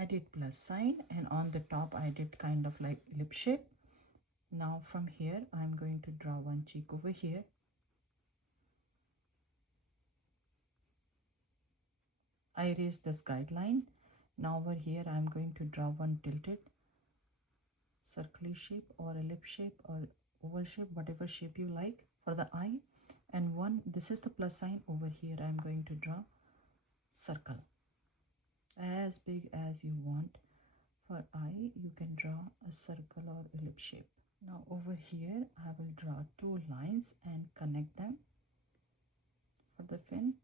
I did plus sign, and on the top I did kind of like lip shape. Now from here I'm going to draw one cheek over here. I erased this guideline. Now over here I'm going to draw one tilted circular shape or a lip shape or oval shape, whatever shape you like for the eye. And one, this is the plus sign. Over here I'm going to draw circle as big as you want. For eye you can draw a circle or a lip shape. Now over here I will draw two lines and connect them for the fin.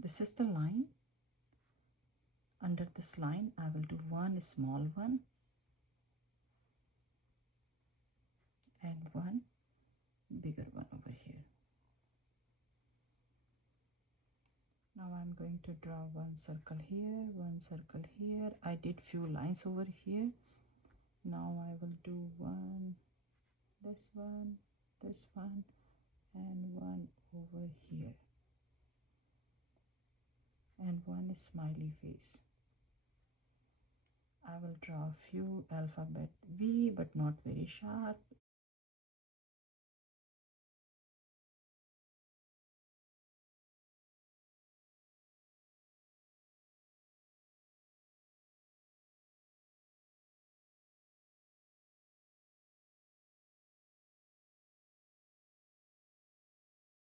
This is the line. Under this line I will do one small one and one bigger one over here. Now I'm going to draw one circle here, one circle here. I did few lines over here. Now I will do one, this one, and one over here, and one smiley face. I will draw a few alphabet V, but not very sharp.